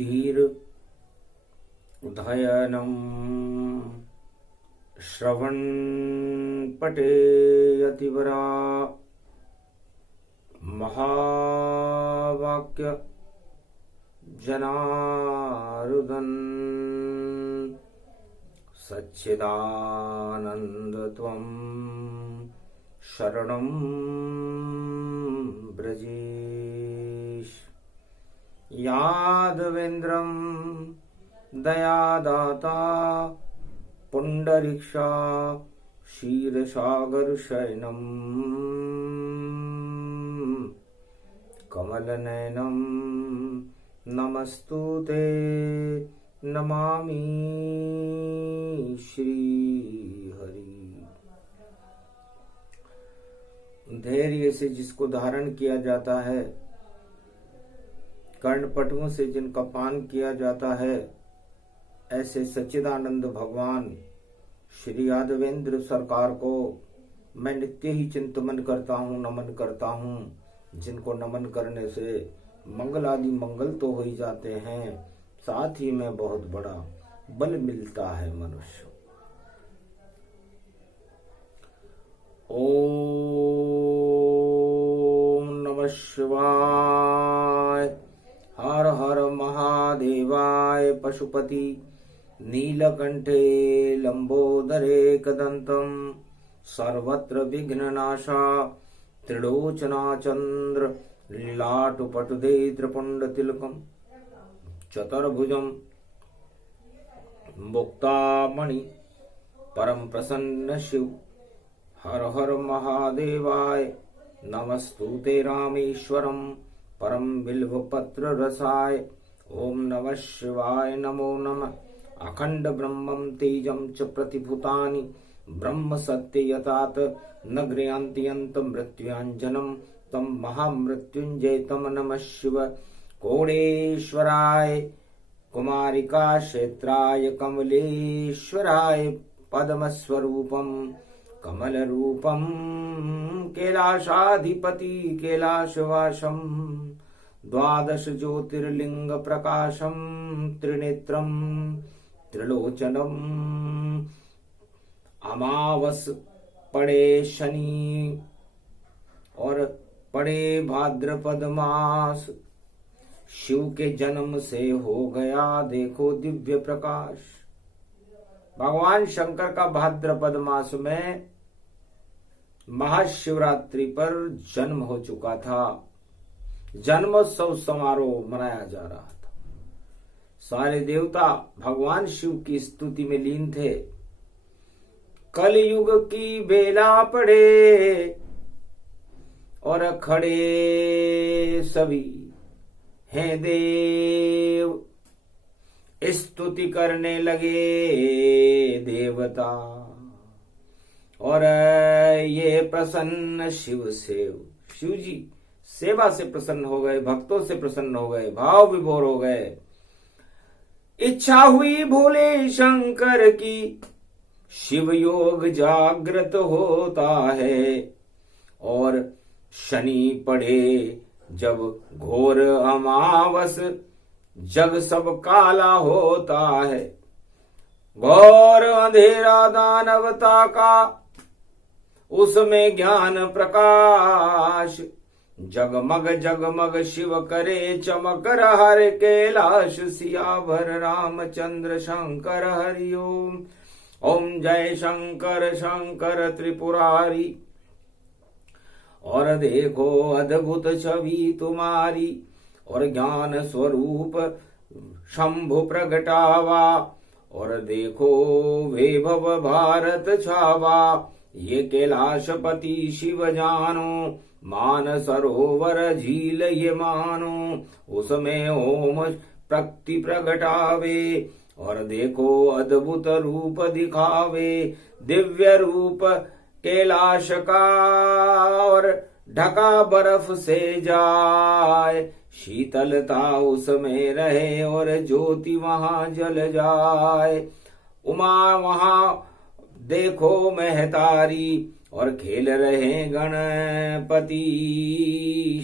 धीर उदयनम् श्रवण पटे अतिवरा महावाक्य जनार्दन सच्चिदानंद त्वं शरणं ब्रजेश। यादवेन्द्रं दयादाता पुंडरीक्षा क्षीरसागरशयनं कमलनयनं नमस्तुते नमामि श्रीहरि। धैर्य से जिसको धारण किया जाता है, कर्णपटुओं से जिनका पान किया जाता है, ऐसे सच्चिदानंद भगवान श्री यादवेंद्र सरकार को मैं नित्य ही चिंतन करता हूँ, नमन करता हूँ, जिनको नमन करने से मंगल आदि मंगल तो हो ही जाते हैं, साथ ही में बहुत बड़ा बल मिलता है मनुष्य। ओम नमः शिवाय। हर हर महादेवाय। पशुपति नीलकंठे लंबोदरे कदंतम सर्वत्र विघ्ननाशा त्रिलोचना चंद्र लीलाटुपटुदे त्रिपुंडतिलकम चतुर्भुजं मुक्तामणि परम प्रसन्न शिव। हर हर महादेवाय। नमस्तुते रामेश्वरम परम बिल्वपत्र रसाय। ओम नमः शिवाय। नमो नमः। अखंड ब्रह्मं तेजं च प्रतिभूतानि ब्रह्म सत्य यतात न गृह्णन्ति मृत्युंजनम तम महामृत्युंजय तम नमः शिव। कोणेश्वराय कुमारिका क्षेत्राय कमलेश्वराय पद्मस्वरूपम कमल रूपम कैलाशाधिपति कैलाशवासम द्वादश ज्योतिर्लिंग प्रकाशम त्रिनेत्रम त्रिलोचनम। अमावस पड़े शनि और पड़े भाद्रपद मास, शिव के जन्म से हो गया देखो दिव्य प्रकाश। भगवान शंकर का भाद्रपद मास में महाशिवरात्रि पर जन्म हो चुका था। जन्मोत्सव समारोह मनाया जा रहा था। सारे देवता भगवान शिव की स्तुति में लीन थे। कलयुग की बेला पड़े और खड़े सभी हैं देव, स्तुति करने लगे देवता। और ये प्रसन्न शिव जी सेवा से प्रसन्न हो गए, भक्तों से प्रसन्न हो गए, भाव विभोर हो गए। इच्छा हुई भोले शंकर की, शिव योग जागृत होता है। और शनि पड़े जब घोर अमावस, जग सब काला होता है। घोर अंधेरा दानवता का, उसमें ज्ञान प्रकाश। जगमग जगमग शिव करे चमक, हर कैलाश सियावर रामचंद्र शंकर हरि ओम। ओम जय शंकर शंकर त्रिपुरारी। और देखो अद्भुत छवि तुम्हारी, और ज्ञान स्वरूप शंभु प्रगटावा। और देखो वैभव भारत छावा, ये कैलाशपति शिव जानो। मान सरोवर झील ये मानो, उसमें ओम प्रकृति प्रगटावे। और देखो अद्भुत रूप दिखावे, दिव्य रूप कैलाश का। और ढका बर्फ से जाए, शीतलता उसमें रहे, और ज्योति वहां जल जाए। उमा वहां देखो महतारी और खेल रहे गणपति,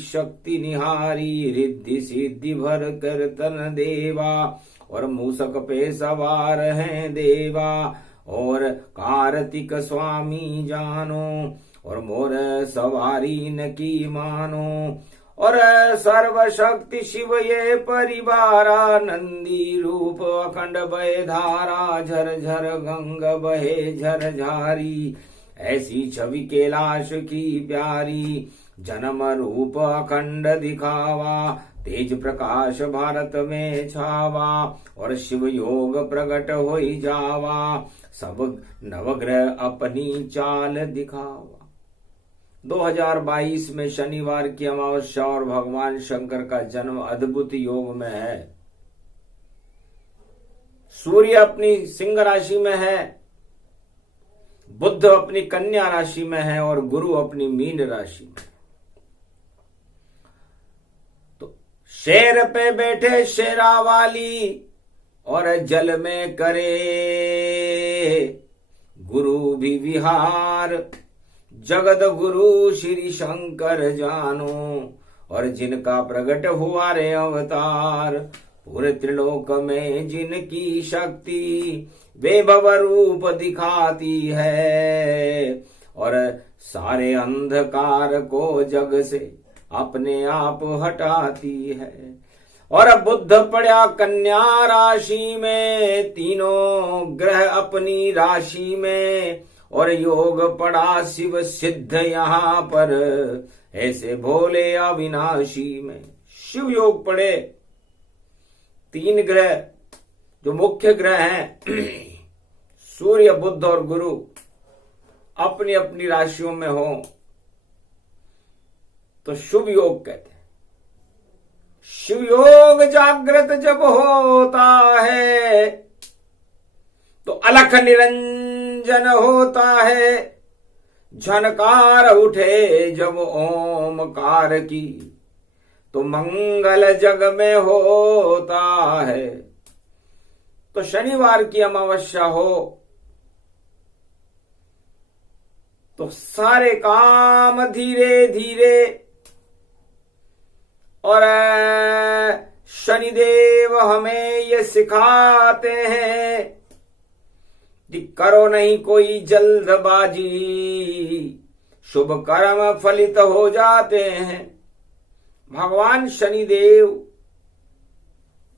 शक्ति निहारी रिद्धि सिद्धि भर कीर्तन देवा, और मूसक पे सवार हैं देवा, और कार्तिक स्वामी जानो, और मोर सवारी न की मानो, और सर्वशक्ति शिव ये परिवारा, नंदी रूप अखंड बहे धारा, झर झर गंग बहे झर झारी, ऐसी छवि कैलाश की प्यारी, जन्म रूप अखंड दिखावा, तेज प्रकाश भारत में छावा, और शिव योग प्रकट होई जावा, सब नवग्रह अपनी चाल दिखावा। 2022 में शनिवार की अमावस्या और भगवान शंकर का जन्म अद्भुत योग में है। सूर्य अपनी सिंह राशि में है, बुध अपनी कन्या राशि में है, और गुरु अपनी मीन राशि में। तो शेर पे बैठे शेरावाली, और जल में करे गुरु भी विहार, जगत गुरु श्री शंकर जानो, और जिनका प्रकट हुआ रे अवतार, पूरे त्रिलोक में जिनकी शक्ति वैभव रूप दिखाती है, और सारे अंधकार को जग से अपने आप हटाती है। और बुध पड़ा कन्या राशि में, तीनों ग्रह अपनी राशि में, और योग पड़ा शिव सिद्ध यहाँ पर, ऐसे भोले अविनाशी में। शिव योग पड़े, तीन ग्रह जो मुख्य ग्रह हैं सूर्य बुध और गुरु अपनी अपनी राशियों में हो तो शुभ योग कहते हैं। शिव योग जागृत जब होता है तो अलख निरंजन होता है, झनकार उठे जब ओमकार की तो मंगल जग में होता है। तो शनिवार की अमावस्या हो तो सारे काम धीरे धीरे, और शनिदेव हमें ये सिखाते हैं कि करो नहीं कोई जल्दबाजी, शुभ कर्म फलित हो जाते हैं। भगवान शनिदेव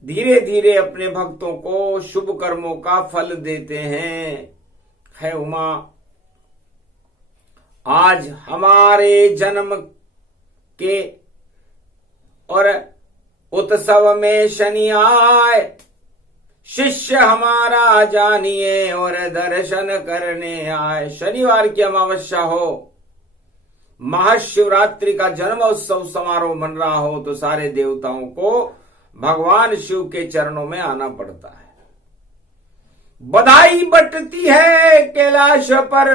धीरे धीरे अपने भक्तों को शुभ कर्मों का फल देते हैं। है उमा, आज हमारे जन्म के और उत्सव में शनि आए, शिष्य हमारा जानिए और दर्शन करने आए। शनिवार की अमावस्या हो, महाशिवरात्रि का जन्मोत्सव समारोह मन रहा हो तो सारे देवताओं को भगवान शिव के चरणों में आना पड़ता है। बधाई बटती है कैलाश पर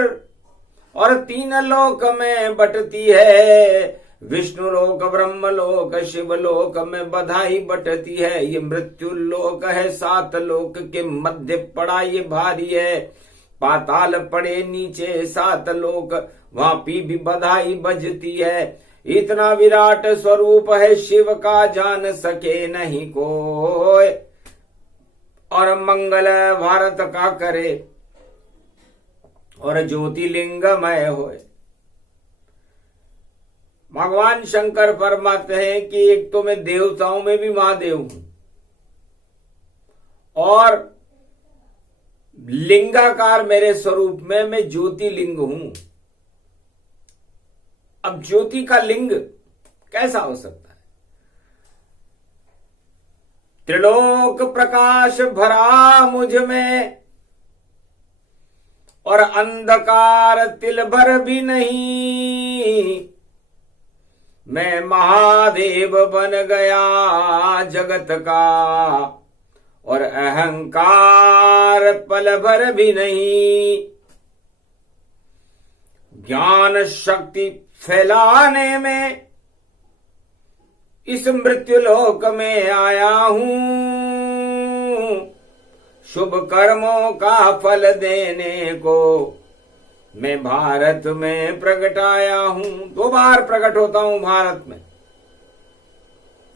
और तीन लोक में बटती है, विष्णु लोक, ब्रह्म लोक, शिव लोक में बधाई बटती है। ये मृत्यु लोक है, 7 लोक के मध्य पड़ा ये भारी है। पाताल पड़े नीचे 7 लोक, वहां भी बधाई बजती है। इतना विराट स्वरूप है शिव का, जान सके नहीं कोई, और मंगल भारत का करे और ज्योतिर्लिंगमय होए। भगवान शंकर फरमाते हैं कि एक तो मैं देवताओं में भी महादेव हूं और लिंगाकार मेरे स्वरूप में मैं ज्योतिर्लिंग हूं। अब ज्योति का लिंग कैसा हो सकता है? त्रिलोक प्रकाश भरा मुझ में और अंधकार तिल भर भी नहीं, मैं महादेव बन गया जगत का और अहंकार पल भर भी नहीं। ज्ञान शक्ति फैलाने में इस मृत्यु लोक में आया हूं, शुभ कर्मों का फल देने को मैं भारत में प्रकट आया हूं। 2 बार प्रकट होता हूं भारत में,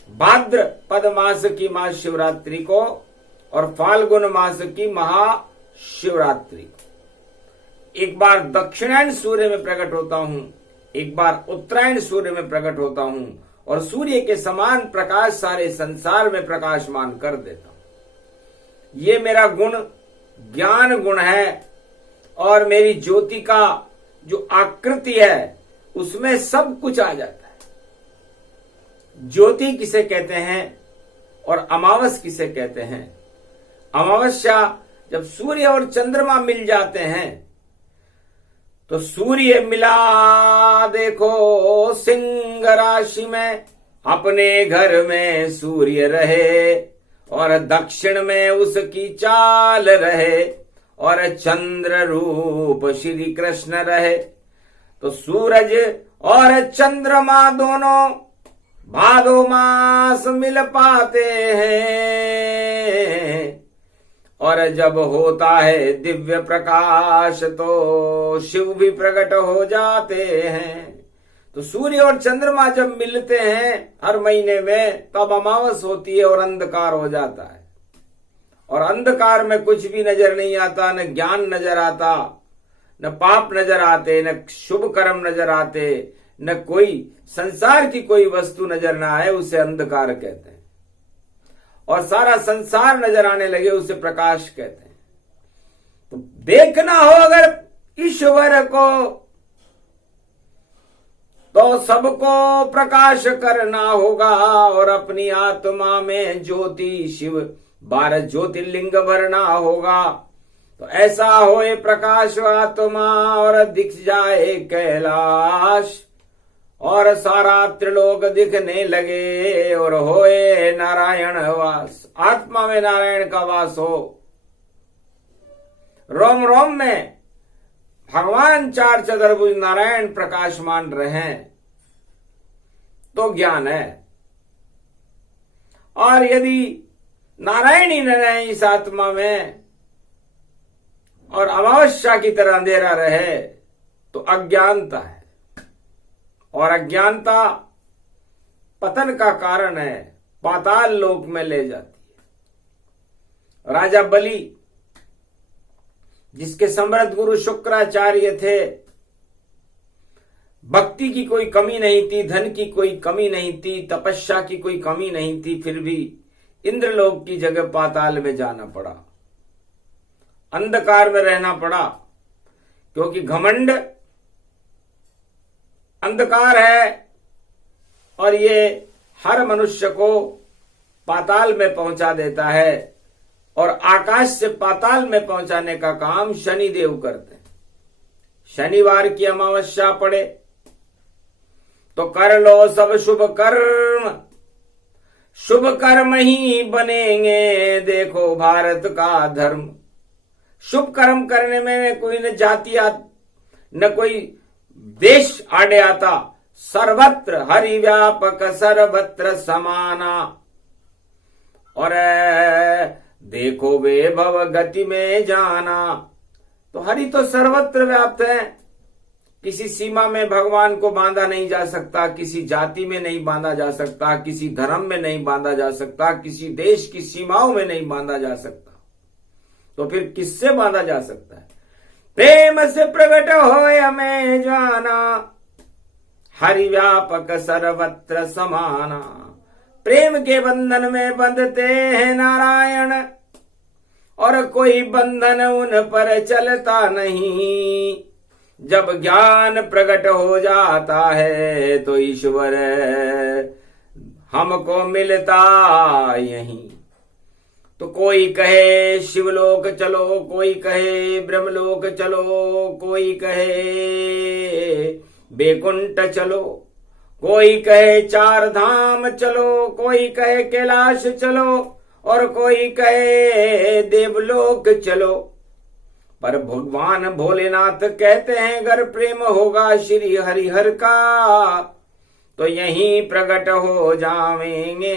भाद्रपद मास की महाशिवरात्रि को और फाल्गुन मास की महाशिवरात्रि को। एक बार दक्षिणायन सूर्य में प्रकट होता हूं, एक बार उत्तरायण सूर्य में प्रकट होता हूं और सूर्य के समान प्रकाश सारे संसार में प्रकाशमान कर देता हूं। ये मेरा गुण ज्ञान गुण है और मेरी ज्योति का जो आकृति है उसमें सब कुछ आ जाता है। ज्योति किसे कहते हैं और अमावस किसे कहते हैं? अमावस्या जब सूर्य और चंद्रमा मिल जाते हैं तो सूर्य मिला देखो सिंह राशि में, अपने घर में सूर्य रहे और दक्षिण में उसकी चाल रहे और चंद्र रूप श्री कृष्ण रहे। तो सूरज और चंद्रमा दोनों भादो मास मिल पाते हैं और जब होता है दिव्य प्रकाश तो शिव भी प्रकट हो जाते हैं। तो सूर्य और चंद्रमा जब मिलते हैं हर महीने में तब अमावस होती है और अंधकार हो जाता है और अंधकार में कुछ भी नजर नहीं आता, न ज्ञान नजर आता, न पाप नजर आते, न शुभ कर्म नजर आते, न कोई संसार की कोई वस्तु नजर ना आए, उसे अंधकार कहते हैं। और सारा संसार नजर आने लगे उसे प्रकाश कहते हैं। तो देखना हो अगर ईश्वर को तो सबको प्रकाश करना होगा और अपनी आत्मा में ज्योति शिव 12 ज्योतिर्लिंग भरना होगा। तो ऐसा होए प्रकाश आत्मा और दिख जाए कैलाश और सारा त्रिलोक दिखने लगे और होए नारायण वास। आत्मा में नारायण का वास हो, रोम रोम में भगवान 4 चतुर्भुज नारायण प्रकाशमान रहे तो ज्ञान है। और यदि नारायण ही न रहे इस आत्मा में और अमावस्या की तरह अंधेरा रहे तो अज्ञानता है और अज्ञानता पतन का कारण है, पाताल लोक में ले जाती है। राजा बलि जिसके समृद्ध गुरु शुक्राचार्य थे, भक्ति की कोई कमी नहीं थी, धन की कोई कमी नहीं थी, तपस्या की कोई कमी नहीं थी, फिर भी इंद्रलोक की जगह पाताल में जाना पड़ा, अंधकार में रहना पड़ा, क्योंकि घमंड अंधकार है और ये हर मनुष्य को पाताल में पहुंचा देता है और आकाश से पाताल में पहुंचाने का काम शनि देव करते हैं। शनिवार की अमावस्या पड़े तो कर लो सब शुभ कर्म, शुभ कर्म ही बनेंगे देखो भारत का धर्म। शुभ कर्म करने में कोई न जाति न कोई देश आड़े आता, सर्वत्र हरि व्यापक सर्वत्र समाना। और देखो वैभव गति में जाना। तो हरि तो सर्वत्र व्याप्त है, किसी सीमा में भगवान को बांधा नहीं जा सकता, किसी जाति में नहीं बांधा जा सकता, किसी धर्म में नहीं बांधा जा सकता, किसी देश की सीमाओं में नहीं बांधा जा सकता। तो फिर किससे बांधा जा सकता है? प्रेम से प्रकट होए हमें जाना, हरि व्यापक सर्वत्र समाना। प्रेम के बंधन में बंधते हैं नारायण और कोई बंधन उन पर चलता नहीं। जब ज्ञान प्रकट हो जाता है तो ईश्वर हमको मिलता यहीं। तो कोई कहे शिवलोक चलो, कोई कहे ब्रह्मलोक चलो, कोई कहे बैकुंठ चलो, कोई कहे 4 धाम चलो, कोई कहे कैलाश चलो और कोई कहे देवलोक चलो। पर भगवान भोलेनाथ कहते हैं अगर प्रेम होगा श्री हरिहर का तो यहीं प्रकट हो जाएंगे।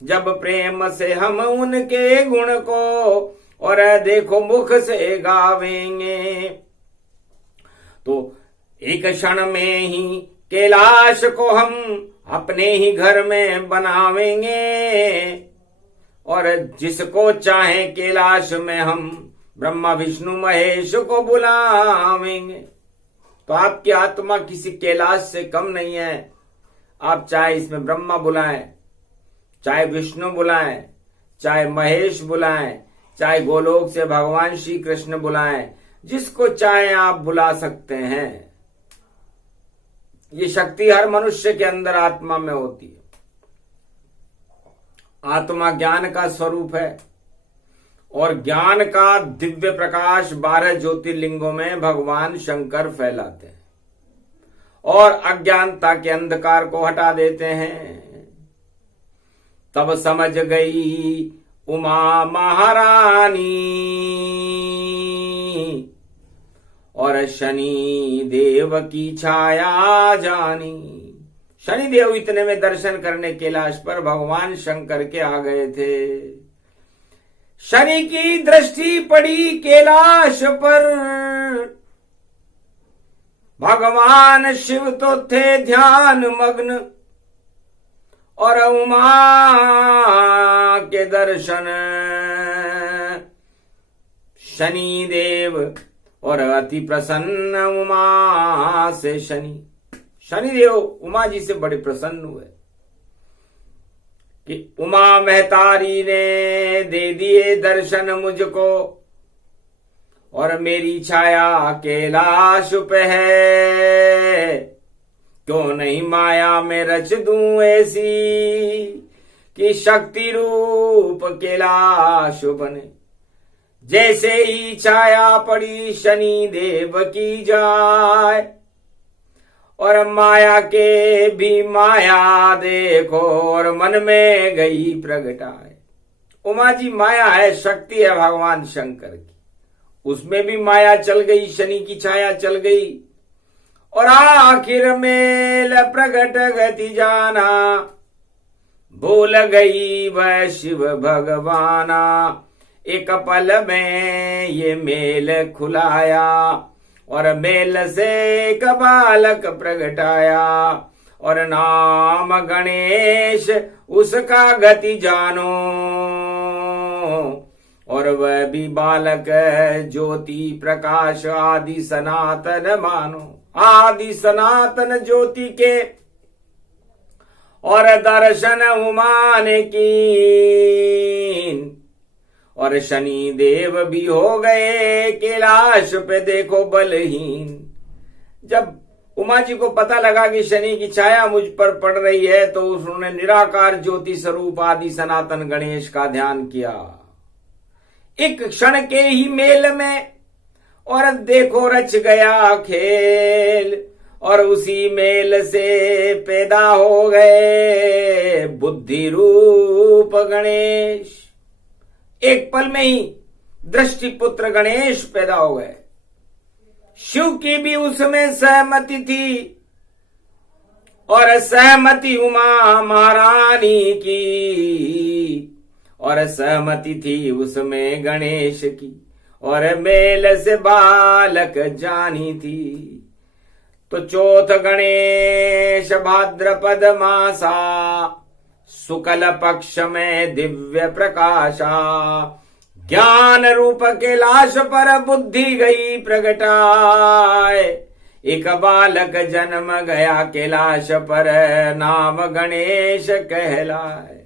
जब प्रेम से हम उनके गुण को और देखो मुख से गावेंगे। तो एक क्षण में ही कैलाश को हम अपने ही घर में बनावेंगे, और जिसको चाहे कैलाश में हम ब्रह्मा विष्णु महेश को बुलावेंगे। तो आपकी आत्मा किसी कैलाश से कम नहीं है। आप चाहे इसमें ब्रह्मा बुलाएं, चाहे विष्णु बुलाएं, चाहे महेश बुलाएं, चाहे गोलोक से भगवान श्री कृष्ण बुलाएं, जिसको चाहे आप बुला सकते हैं। ये शक्ति हर मनुष्य के अंदर आत्मा में होती है। आत्मा ज्ञान का स्वरूप है, और ज्ञान का दिव्य प्रकाश 12 ज्योतिर्लिंगों में भगवान शंकर फैलाते हैं और अज्ञानता के अंधकार को हटा देते हैं। तब समझ गई उमा महारानी, और शनि देव की छाया जानी। शनि देव इतने में दर्शन करने कैलाश पर भगवान शंकर के आ गए थे। शनि की दृष्टि पड़ी कैलाश पर, भगवान शिव तो थे ध्यान मग्न, और उमा के दर्शन शनि देव, और अति प्रसन्न उमा से शनि। शनिदेव उमा जी से बड़े प्रसन्न हुए कि उमा महतारी ने दे दिए दर्शन मुझको, और मेरी छाया कैलाश पे है। क्यों नहीं माया में रच दूं ऐसी, कि शक्ति रूप कैलाश बने। जैसे ही छाया पड़ी शनि देव की जाए, और माया के भी माया देखो, और मन में गई प्रगटाए। उमा जी माया है, शक्ति है भगवान शंकर की, उसमें भी माया चल गई, शनि की छाया चल गई, और आखिर मेल प्रगट गति जाना। भूल गई वह शिव भगवाना, एक पल में ये मेल खुलाया, और मेल से एक बालक प्रगटाया, और नाम गणेश उसका गति जानो, और वह भी बालक ज्योति प्रकाश आदि सनातन मानो। आदि सनातन ज्योति के और दर्शन उमा ने कीन, और शनि देव भी हो गए कैलाश पे देखो बलहीन। जब उमा जी को पता लगा कि शनि की छाया मुझ पर पड़ रही है, तो उन्होंने निराकार ज्योति स्वरूप आदि सनातन गणेश का ध्यान किया। एक क्षण के ही मेल में और देखो रच गया खेल, और उसी मेल से पैदा हो गए बुद्धि रूप गणेश। एक पल में ही दृष्टि पुत्र गणेश पैदा हो गए। शिव की भी उसमें सहमति थी, और सहमति उमा महारानी की, और सहमति थी उसमें गणेश की, और मेल से बालक जानी थी। तो चौथ गणेश भाद्रपद मासा, शुक्ल पक्ष में दिव्य प्रकाशा। ज्ञान रूप कैलाश पर बुद्धि गई प्रगटाए, एक बालक जन्म गया कैलाश पर, नाम गणेश कहलाए।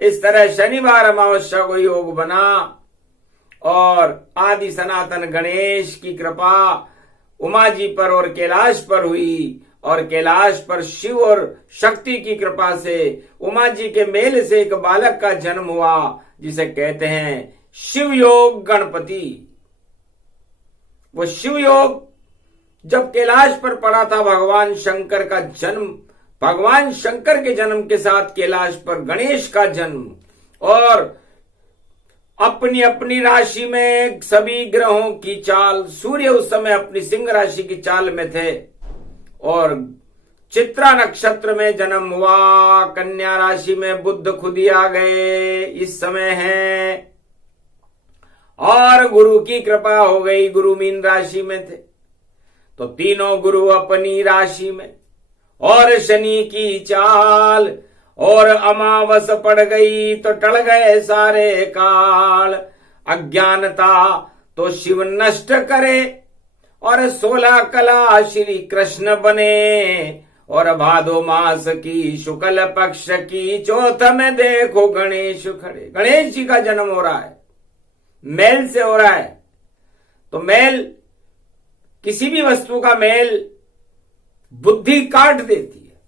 इस तरह शनिवार अमावस्या को योग बना, और आदि सनातन गणेश की कृपा उमा जी पर और कैलाश पर हुई, और कैलाश पर शिव और शक्ति की कृपा से उमा जी के मेल से एक बालक का जन्म हुआ, जिसे कहते हैं शिव योग गणपति। वो शिव योग जब कैलाश पर पड़ा था, भगवान शंकर का जन्म, भगवान शंकर के जन्म के साथ कैलाश पर गणेश का जन्म, और अपनी अपनी राशि में सभी ग्रहों की चाल। सूर्य उस समय अपनी सिंह राशि की चाल में थे, और चित्रा नक्षत्र में जन्म हुआ। कन्या राशि में बुध खुद ही आ गए, इस समय है। और गुरु की कृपा हो गई, गुरु मीन राशि में थे तो तीनों गुरु अपनी राशि में, और शनि की चाल, और अमावस पड़ गई तो टल गए सारे काल। अज्ञानता तो शिव नष्ट करे, और 16 कला श्री कृष्ण बने, और भादो मास की शुक्ल पक्ष की चौथ में देखो गणेश खड़े। गणेश जी का जन्म हो रहा है, मेल से हो रहा है। तो मेल, किसी भी वस्तु का मेल बुद्धि काट देती है।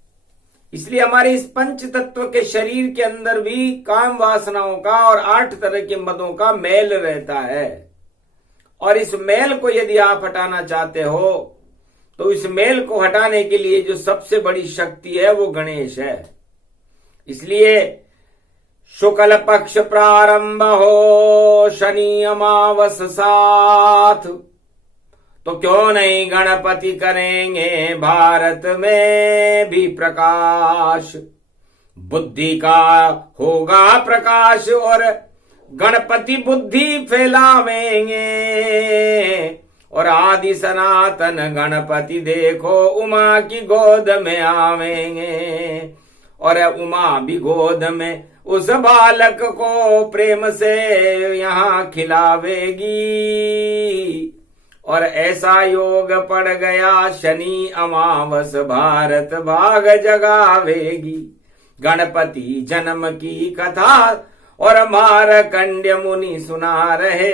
इसलिए हमारे इस पंच तत्व के शरीर के अंदर भी काम वासनाओं का और 8 तरह के मदों का मेल रहता है। और इस मेल को यदि आप हटाना चाहते हो तो इस मेल को हटाने के लिए जो सबसे बड़ी शक्ति है वो गणेश है। इसलिए शुक्ल पक्ष प्रारंभ हो, शनि अमावस साथ, तो क्यों नहीं गणपति करेंगे भारत में भी प्रकाश। बुद्धि का होगा प्रकाश और गणपति बुद्धि फैलावेंगे, और आदि सनातन गणपति देखो उमा की गोद में आवेंगे, और उमा भी गोद में उस बालक को प्रेम से यहाँ खिलावेगी। और ऐसा योग पड़ गया शनि अमावस भारत भाग जगावेगी। गणपति जन्म की कथा और मारकंड्य मुनि सुना रहे,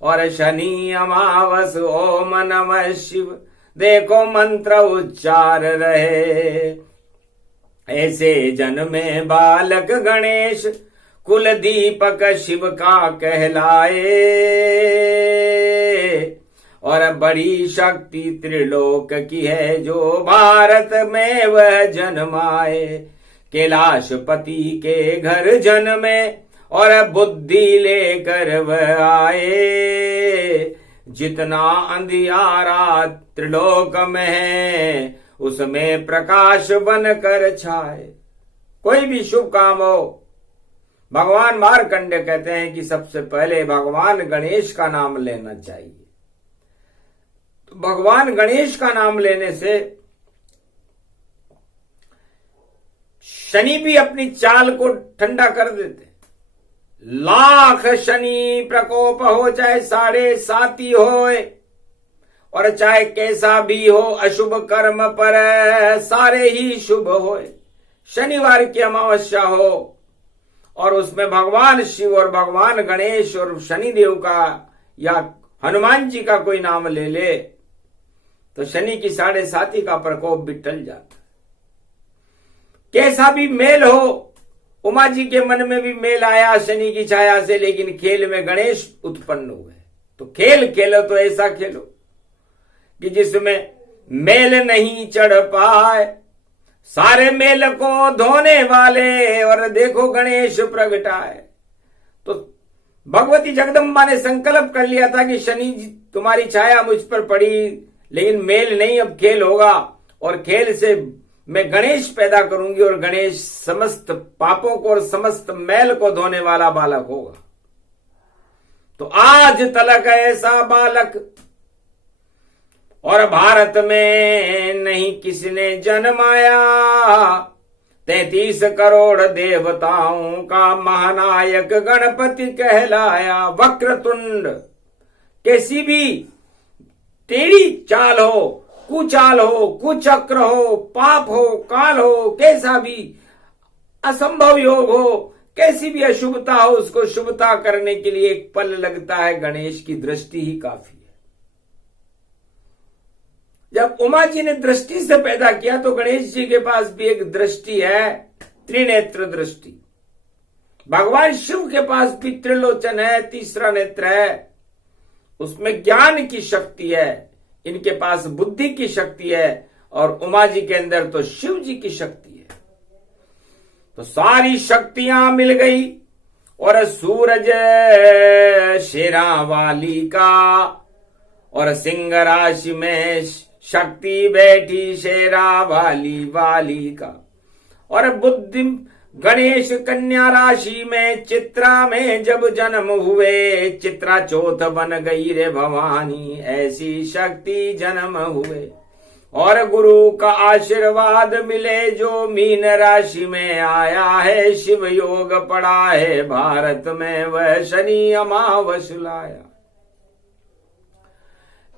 और शनि अमावस ओम नमः शिव देखो मंत्र उच्चार रहे। ऐसे जन्मे बालक गणेश कुल दीपक शिव का कहलाए, और बड़ी शक्ति त्रिलोक की है जो भारत में वह जन्माए। कैलाशपति के घर जन्मे और बुद्धि लेकर वह आए। जितना अंधियारा त्रिलोक में है उसमें प्रकाश बनकर छाए। कोई भी शुभ काम हो, भगवान मार्कंडेय कहते हैं कि सबसे पहले भगवान गणेश का नाम लेना चाहिए। तो भगवान गणेश का नाम लेने से शनि भी अपनी चाल को ठंडा कर देते। लाख शनि प्रकोप हो, चाहे 7.5 होए, और चाहे कैसा भी हो अशुभ कर्म पर सारे ही शुभ होए। शनिवार की अमावस्या हो और उसमें भगवान शिव और भगवान गणेश और शनिदेव का या हनुमान जी का कोई नाम ले ले तो शनि की 7.5 का प्रकोप भी टल जाता। कैसा भी मेल हो, उमा जी के मन में भी मेल आया शनि की छाया से, लेकिन खेल में गणेश उत्पन्न हुए। तो खेल खेलो तो ऐसा खेलो कि जिसमें मेल नहीं चढ़ पाए, सारे मेल को धोने वाले, और देखो गणेश प्रगटाए। तो भगवती जगदम्बा ने संकल्प कर लिया था कि शनि जी तुम्हारी छाया मुझ पर पड़ी, लेकिन मेल नहीं, अब खेल होगा, और खेल से मैं गणेश पैदा करूंगी, और गणेश समस्त पापों को और समस्त मैल को धोने वाला बालक होगा। तो आज तलक ऐसा बालक और भारत में नहीं किसने जन्माया। 33 करोड़ देवताओं का महानायक गणपति कहलाया। वक्रतुंड, कैसी भी टेढ़ी चाल हो, कुचाल हो, कुचक्र हो, पाप हो, काल हो, कैसा भी असंभव योग हो, कैसी भी अशुभता हो, उसको शुभता करने के लिए एक पल लगता है। गणेश की दृष्टि ही काफी है। जब उमा जी ने दृष्टि से पैदा किया तो गणेश जी के पास भी एक दृष्टि है, त्रिनेत्र दृष्टि। भगवान शिव के पास भी त्रिलोचन है, तीसरा नेत्र है, उसमें ज्ञान की शक्ति है। इनके पास बुद्धि की शक्ति है, और उमा जी के अंदर तो शिव जी की शक्ति है। तो सारी शक्तियां मिल गई, और सूरज शेरावाली का, और सिंह राशि में शक्ति बैठी शेरावाली वाली का, और गणेश कन्या राशि में चित्रा में जब जन्म हुए, चित्रा चौथ बन गई रे भवानी, ऐसी शक्ति जन्म हुए। और गुरु का आशीर्वाद मिले जो मीन राशि में आया है, शिव योग पड़ा है भारत में, वह शनि अमावस लाया।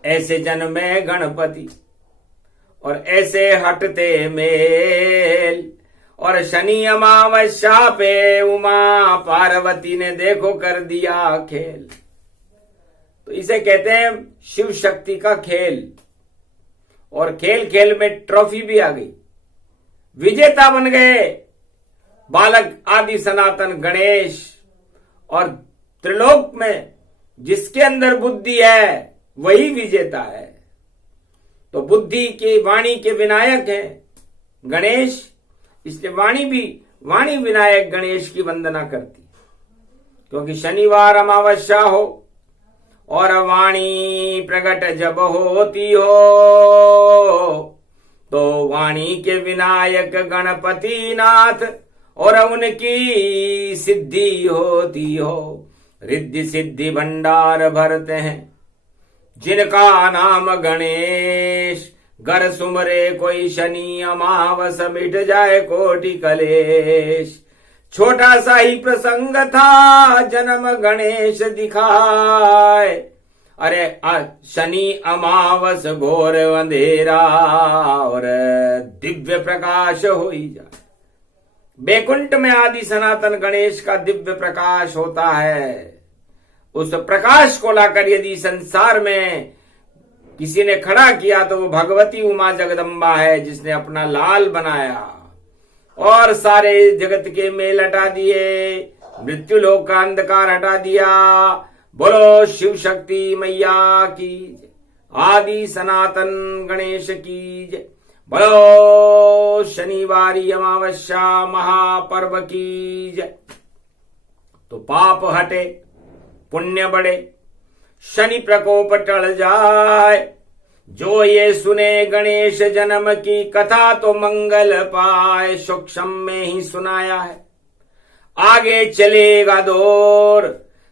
ऐसे जन्मे गणपति और ऐसे हटते मेल, और शनि अमावस्या पे उमा पार्वती ने देखो कर दिया खेल। तो इसे कहते हैं शिव शक्ति का खेल। और खेल खेल में ट्रॉफी भी आ गई, विजेता बन गए बालक आदि सनातन गणेश। और त्रिलोक में जिसके अंदर बुद्धि है वही विजेता है। तो बुद्धि की वाणी के विनायक हैं गणेश, इसलिए वाणी विनायक गणेश की वंदना करती। क्योंकि शनिवार अमावस्या हो और वाणी प्रकट जब होती हो, तो वाणी के विनायक गणपति नाथ और उनकी सिद्धि होती हो। रिद्धि सिद्धि भंडार भरते हैं जिनका नाम गणेश, घर सुमरे कोई शनि अमावस मिट जाए कोटि कलेश। छोटा सा ही प्रसंग था जन्म गणेश दिखाए, अरे शनि अमावस घोर अंधेरा और दिव्य प्रकाश हो ही जाए। बैकुंठ में आदि सनातन गणेश का दिव्य प्रकाश होता है। उस प्रकाश को लाकर यदि संसार में किसी ने खड़ा किया तो वो भगवती उमा जगदम्बा है, जिसने अपना लाल बनाया और सारे जगत के मेल हटा दिए, मृत्यु लोक का अंधकार हटा दिया। बोलो शिव शक्ति मैया की जय, आदि सनातन गणेश की जय। बोलो शनिवारी अमावस्या महापर्व की जय। तो पाप हटे पुण्य बढ़े, शनि प्रकोप टल जाए। जो ये सुने गणेश जन्म की कथा तो मंगल पाए। सूक्ष्म में ही सुनाया है, आगे चलेगा दौर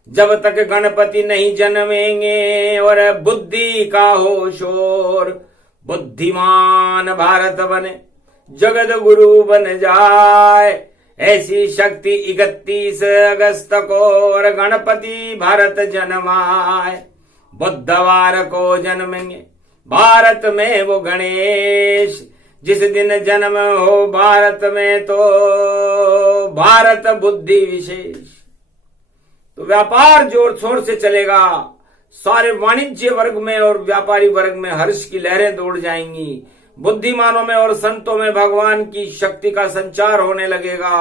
जब तक गणपति नहीं जन्मेंगे और बुद्धि का हो शोर। बुद्धिमान भारत बने, जगत गुरु बन जाए। ऐसी शक्ति 31 अगस्त को और गणपति भारत जन्माए। बुधवार को जन्मेंगे भारत में वो गणेश। जिस दिन जन्म हो भारत में तो भारत बुद्धि विशेष। तो व्यापार जोर शोर से चलेगा, सारे वाणिज्य वर्ग में और व्यापारी वर्ग में हर्ष की लहरें दौड़ जाएंगी। बुद्धिमानों में और संतों में भगवान की शक्ति का संचार होने लगेगा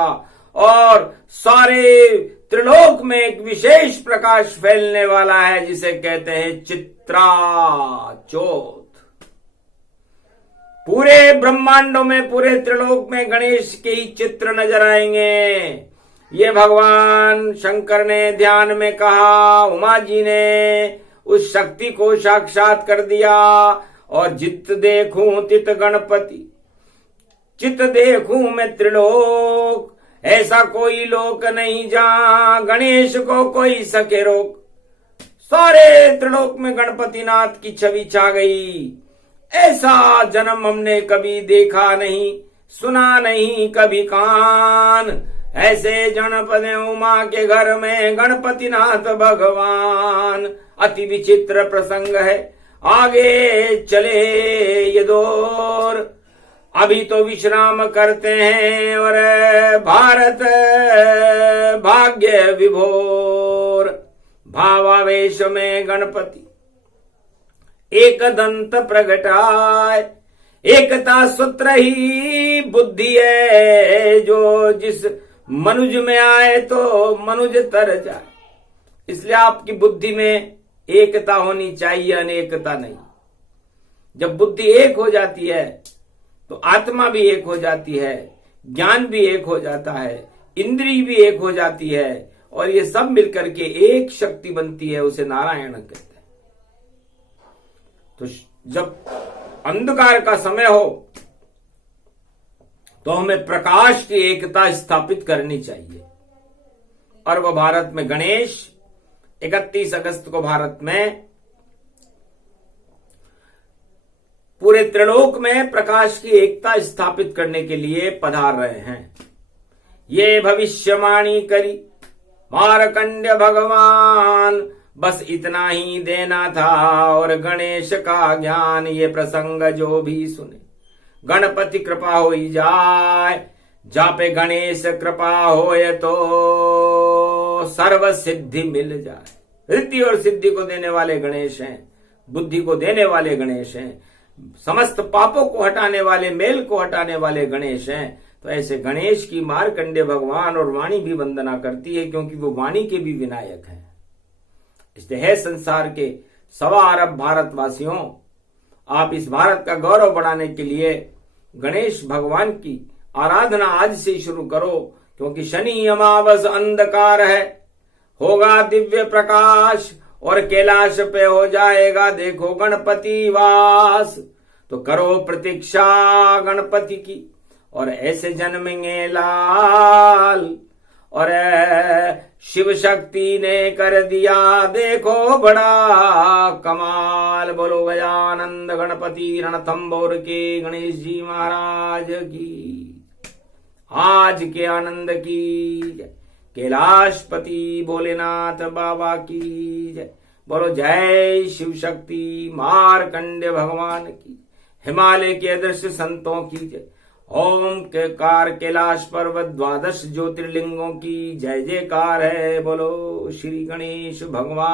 और सारे त्रिलोक में एक विशेष प्रकाश फैलने वाला है, जिसे कहते हैं चित्रा चौथ। पूरे ब्रह्मांडों में, पूरे त्रिलोक में गणेश के ही चित्र नजर आएंगे। ये भगवान शंकर ने ध्यान में कहा, उमा जी ने उस शक्ति को साक्षात कर दिया। और जित देखूं तित गणपति, चित देखूं मैं त्रिलोक। ऐसा कोई लोक नहीं जहां गणेश को कोई सके रोक। सारे त्रिलोक में गणपति नाथ की छवि छा गई। ऐसा जन्म हमने कभी देखा नहीं, सुना नहीं कभी कान। ऐसे गणपति उमा के घर में गणपति नाथ भगवान। अति विचित्र प्रसंग है, आगे चले ये दौर। अभी तो विश्राम करते हैं और भारत भाग्य विभोर। भावावेश में गणपति एक दंत प्रगटाए। एकता सूत्र ही बुद्धि है, जो जिस मनुज में आए तो मनुज तर जाए। इसलिए आपकी बुद्धि में एकता होनी चाहिए, अनेकता नहीं। जब बुद्धि एक हो जाती है तो आत्मा भी एक हो जाती है, ज्ञान भी एक हो जाता है, इंद्रिय भी एक हो जाती है और ये सब मिलकर के एक शक्ति बनती है, उसे नारायण कहते हैं। तो जब अंधकार का समय हो तो हमें प्रकाश की एकता स्थापित करनी चाहिए। और वो भारत में गणेश 31 अगस्त को भारत में पूरे त्रिलोक में प्रकाश की एकता स्थापित करने के लिए पधार रहे हैं। ये भविष्यवाणी करी मार्कंड्य भगवान, बस इतना ही देना था और गणेश का ज्ञान। ये प्रसंग जो भी सुने गणपति कृपा होई जाए, जापे गणेश कृपा होए तो सर्व सिद्धि मिल जाए। रिद्धि और सिद्धि को देने वाले गणेश हैं, बुद्धि को देने वाले गणेश हैं, समस्त पापों को हटाने वाले, मेल को हटाने वाले गणेश हैं। तो ऐसे गणेश की मार्कंडेय भगवान और वाणी भी वंदना करती है, क्योंकि वो वाणी के भी विनायक हैं। इसलिए है संसार के 1.25 अरब भारतवासियों, आप इस भारत का गौरव बढ़ाने के लिए गणेश भगवान की आराधना आज से शुरू करो, क्योंकि शनि अमावस अंधकार है, होगा दिव्य प्रकाश और कैलाश पे हो जाएगा देखो गणपति वास। तो करो प्रतीक्षा गणपति की, और ऐसे जन्मेंगे लाल। और शिव शक्ति ने कर दिया देखो बड़ा कमाल। बोलो गजानंद गणपति रणथंबोर के गणेश जी महाराज की, आज के आनंद की जय। कैलाशपति भोलेनाथ बाबा की जय। बोलो जय शिव शक्ति मार्कंडेय भगवान की, हिमालय के अदृश्य संतों की जय। ओम के कार कैलाश पर्वत 12 ज्योतिर्लिंगों की जय जयकार है। बोलो श्री गणेश भगवान।